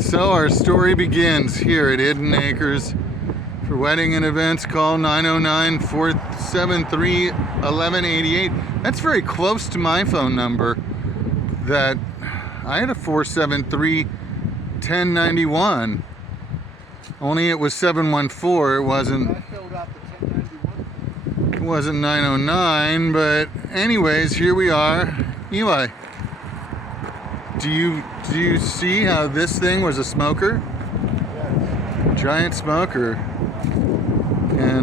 So our story begins here at Hidden Acres. For wedding and events, call 909-473-1188. That's very close to my phone number. That I had a 473-1091. Only it was 714. It wasn't 909. But anyways, here we are. Eli, do you see how this thing was a smoker? Yes. Giant smoker. And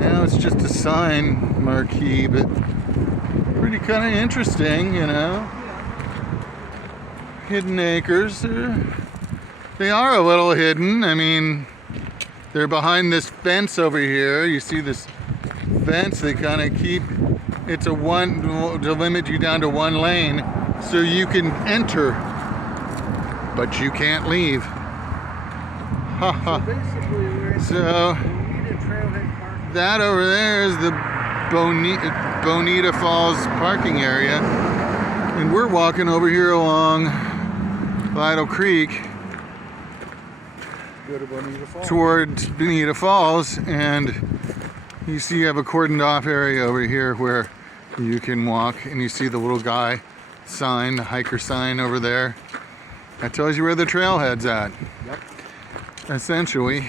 now it's just a sign marquee, but pretty kind of interesting, you know. Hidden Acres. They are a little hidden. I mean, they're behind this fence over here. You see this fence? They kind of keep it's a one to limit you down to one lane, so you can enter, but you can't leave. So that over there is the Bonita Falls parking area, and we're walking over here along Lytle Creek towards Bonita Falls, and you see you have a cordoned off area over here where you can walk, and you see the little guy sign, the hiker sign over there. That tells you where the trailhead's at. Yep. Essentially,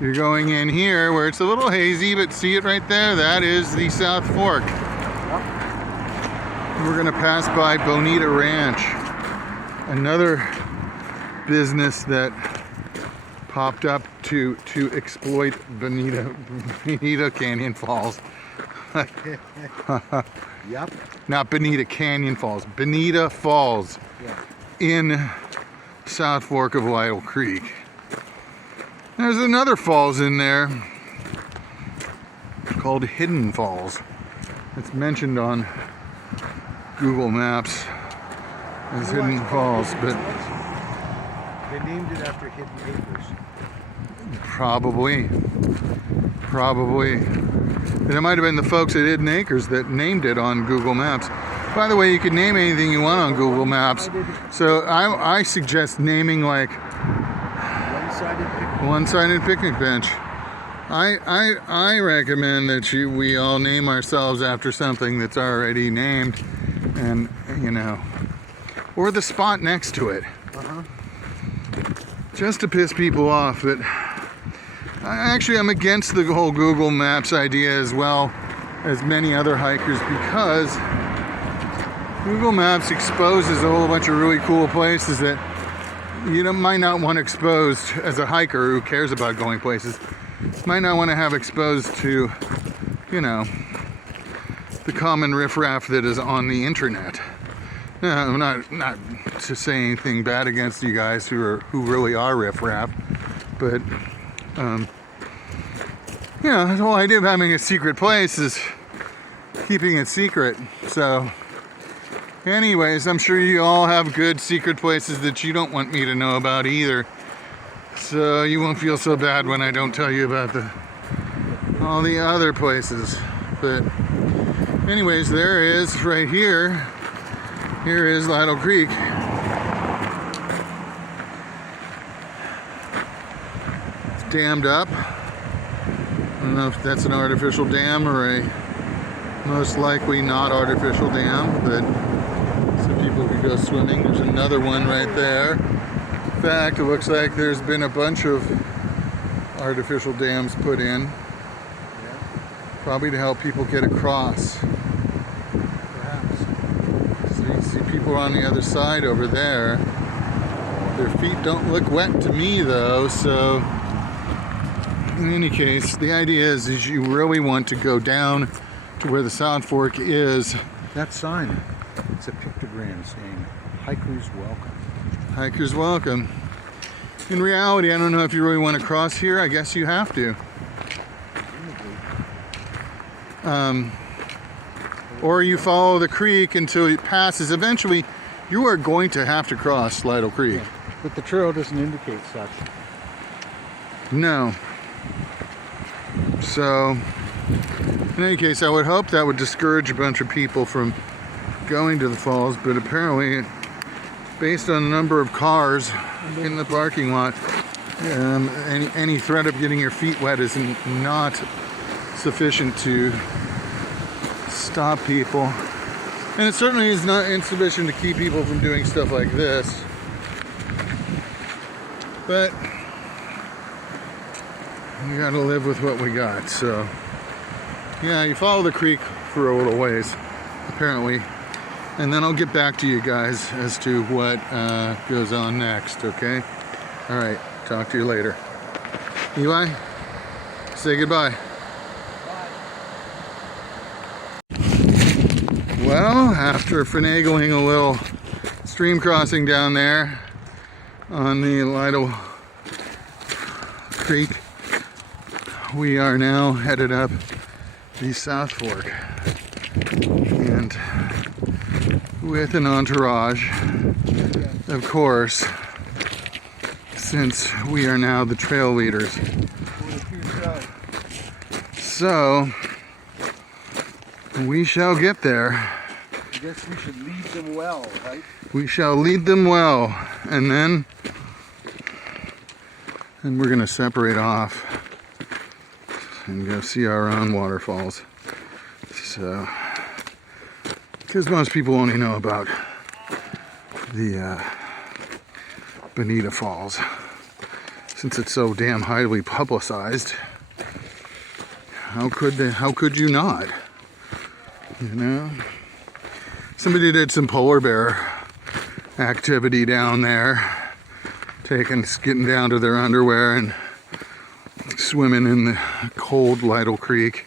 you're going in here where it's a little hazy, but see it right there? That is the South Fork. Yep. We're gonna pass by Bonita Ranch, another business that popped up to exploit Bonita Canyon Falls. Yep. Not Bonita Canyon Falls, Bonita Falls, yeah. In South Fork of Lytle Creek. There's another falls in there called Hidden Falls. It's mentioned on Google Maps as Hidden Falls, but they named it after Hidden Acres. Probably. And it might have been the folks at Hidden Acres that named it on Google Maps. By the way, you can name anything you want on Google Maps. So I suggest naming like one-sided picnic bench. I recommend that we all name ourselves after something that's already named, and you know, or the spot next to it. Just to piss people off. But I'm against the whole Google Maps idea as well as many other hikers, because Google Maps exposes a whole bunch of really cool places that you might not want exposed as a hiker who cares about going places. Might not want to have exposed to, you know, the common riffraff that is on the internet. No, I'm not to say anything bad against you guys who really are riffraff, but you know, the whole idea of having a secret place is keeping it secret. So anyways, I'm sure you all have good secret places that you don't want me to know about either. So you won't feel so bad when I don't tell you about all the other places. But anyways, there is right here. Here is Lytle Creek. It's dammed up. I don't know if that's an artificial dam or a most likely not artificial dam, but so people could go swimming. There's another one right there. In fact, it looks like there's been a bunch of artificial dams put in, probably to help people get across. Perhaps. So you see people on the other side over there. Their feet don't look wet to me though, so in any case, the idea is you really want to go down to where the South Fork is. That sign, it's a pictogram saying, "Hikers welcome." Hikers welcome. In reality, I don't know if you really want to cross here. I guess you have to. Or you follow the creek until it passes. Eventually, you are going to have to cross Lytle Creek. Yeah, but the trail doesn't indicate such. No. So, in any case, I would hope that would discourage a bunch of people from going to the falls, but apparently based on the number of cars in the parking lot, any threat of getting your feet wet is not sufficient to stop people. And it certainly is not insufficient to keep people from doing stuff like this. But you gotta live with what we got. So yeah, you follow the creek for a little ways, apparently. And then I'll get back to you guys as to what goes on next, okay? All right, talk to you later. Eli, say goodbye. Well, after finagling a little stream crossing down there on the Lytle Creek, we are now headed up the South Fork, and with an entourage, of course, since we are now the trail leaders. So we shall get there. I guess we should lead them well, right? We shall lead them well, and then we're gonna separate off and go see our own waterfalls. So, because most people only know about the Bonita Falls, since it's so damn highly publicized. How could you not? You know, somebody did some polar bear activity down there, getting down to their underwear and swimming in the cold Lytle Creek.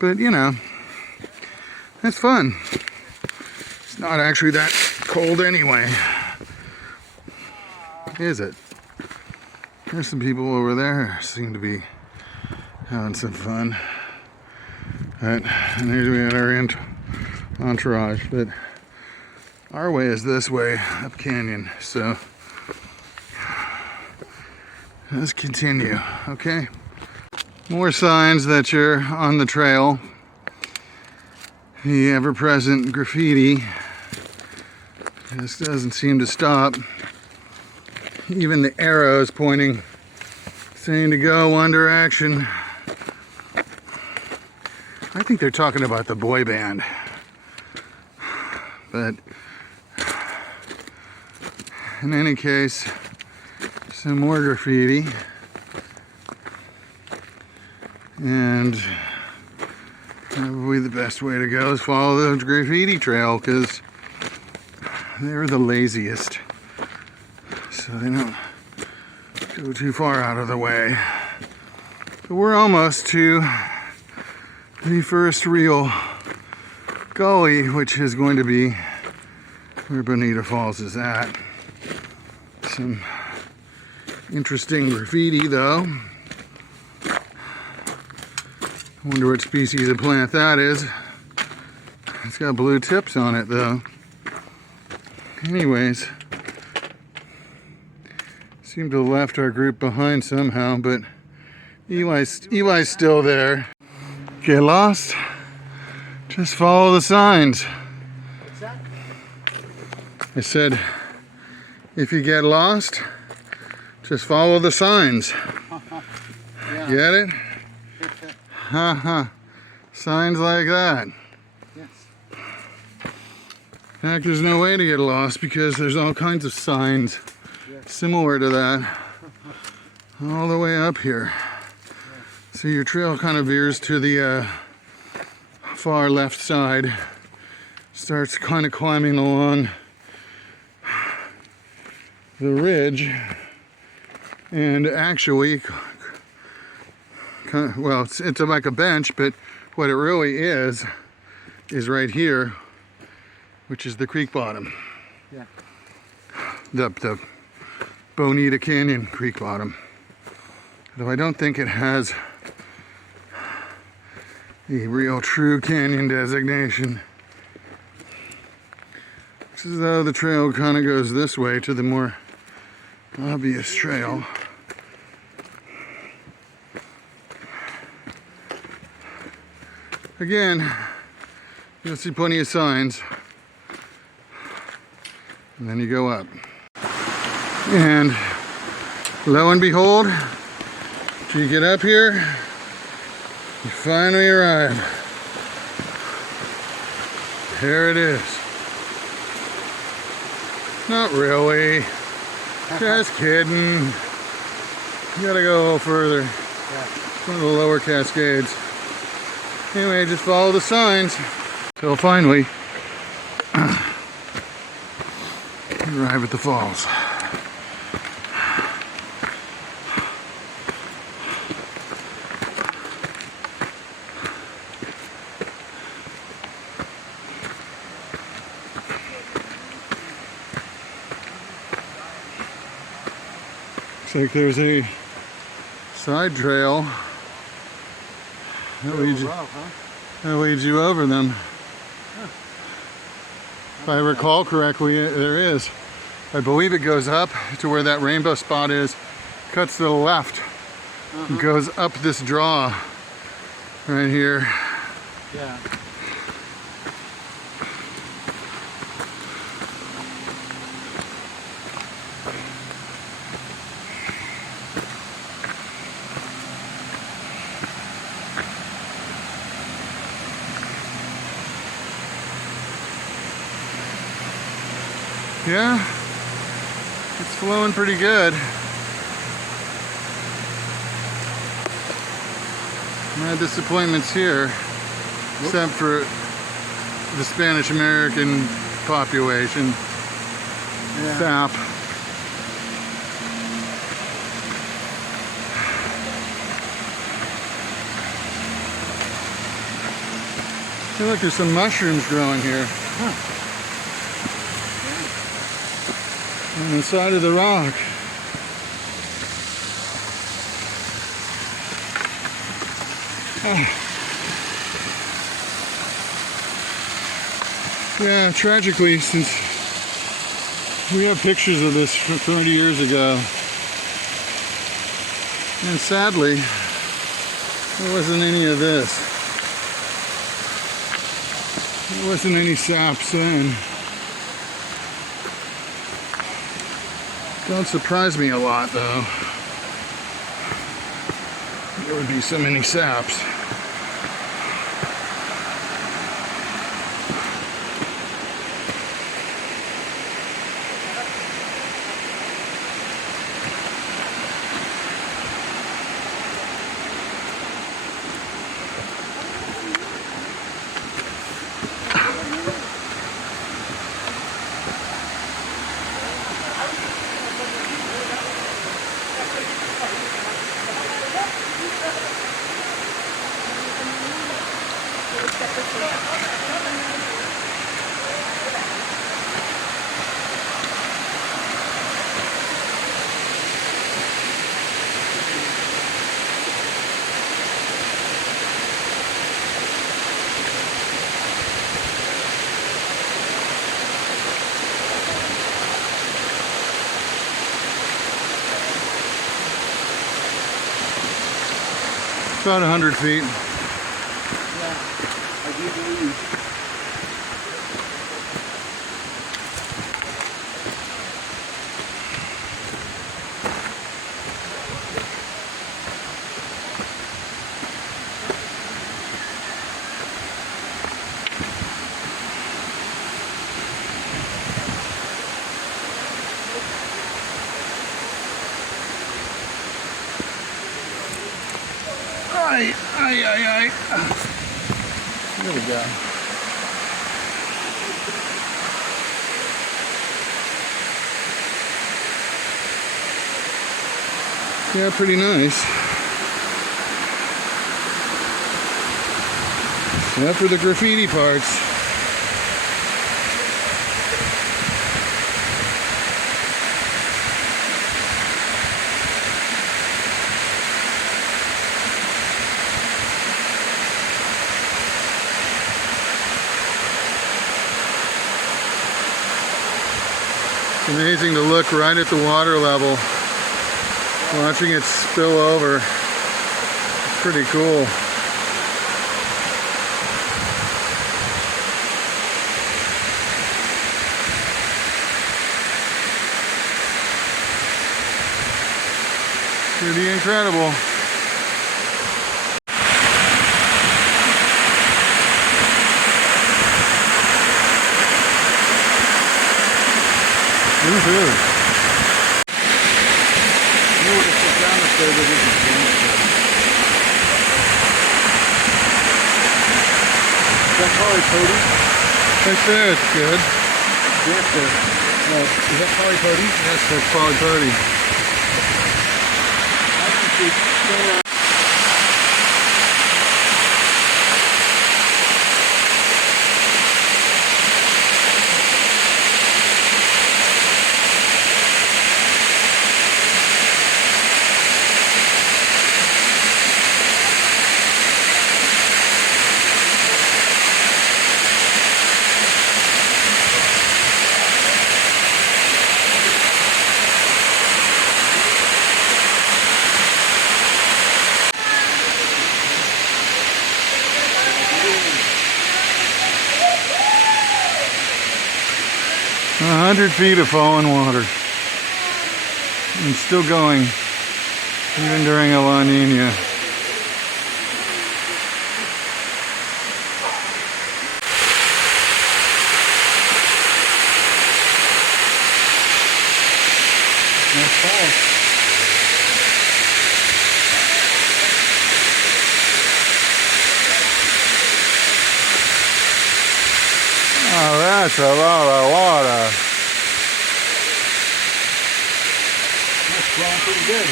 But you know, it's fun. It's not actually that cold anyway, is it? There's some people over there who seem to be having some fun. And here's we got our entourage, but our way is this way up canyon, so let's continue, okay? More signs that you're on the trail. The ever-present graffiti just doesn't seem to stop. Even the arrows pointing, saying to go one direction. I think they're talking about the boy band. But in any case, some more graffiti. And probably the best way to go is follow the graffiti trail, because they're the laziest. So they don't go too far out of the way. But we're almost to the first real gully, which is going to be where Bonita Falls is at. Some interesting graffiti though. I wonder what species of plant that is. It's got blue tips on it though. Anyways, seem to have left our group behind somehow, but Eli's still there. Get lost? Just follow the signs. What's that? I said, if you get lost, just follow the signs. Yeah. Get it? Haha. Signs like that. Yes. In fact, there's no way to get lost because there's all kinds of signs similar to that all the way up here. So your trail kind of veers to the far left side, starts kind of climbing along the ridge, and actually, well, it's like a bench, but what it really is right here, which is the creek bottom. Yeah. The Bonita Canyon creek bottom. Though I don't think it has the real true canyon designation. Looks as though the trail kind of goes this way to the more obvious trail. Again, you'll see plenty of signs. And then you go up. And lo and behold, after you get up here, you finally arrive. Here it is. Not really. Just kidding. You gotta go a little further. One of the lower Cascades. Anyway, just follow the signs till finally you arrive at the falls. Looks like there's a side trail that leads you over them. If I recall correctly, there is. I believe it goes up to where that rainbow spot is, cuts to the left, and goes up this draw right here. Yeah. Yeah, it's flowing pretty good. No disappointments here, except for the Spanish American population. Yeah. Sap. Hey, look, there's some mushrooms growing here. On the side of the rock. Yeah, tragically, since we have pictures of this from 30 years ago, and sadly, there wasn't any of this. There wasn't any saps then. Don't surprise me a lot, though. There would be so many saps. About 100 feet. Yeah, I do believe. Ay. There we go. Yeah, pretty nice. Except for the graffiti parts. It's amazing to look right at the water level, watching it spill over. It's pretty cool. Pretty incredible. Woohoo. You would have sit down up there that isn't damaged. Is that probably Cody? Right there, it's good. Yes, sir. Is that probably Cody? Yes, that's probably Cody. I can see. A 100 feet of falling water. And still going, even during a La Nina. Nice falls. Oh, that's a lot of water. That's flowing pretty good.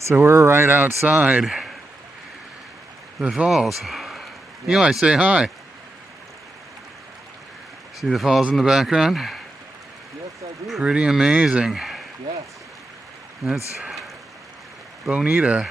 So we're right outside the falls. Eli, say hi. See the falls in the background? Yes, I do. Pretty amazing. Yes. That's Bonita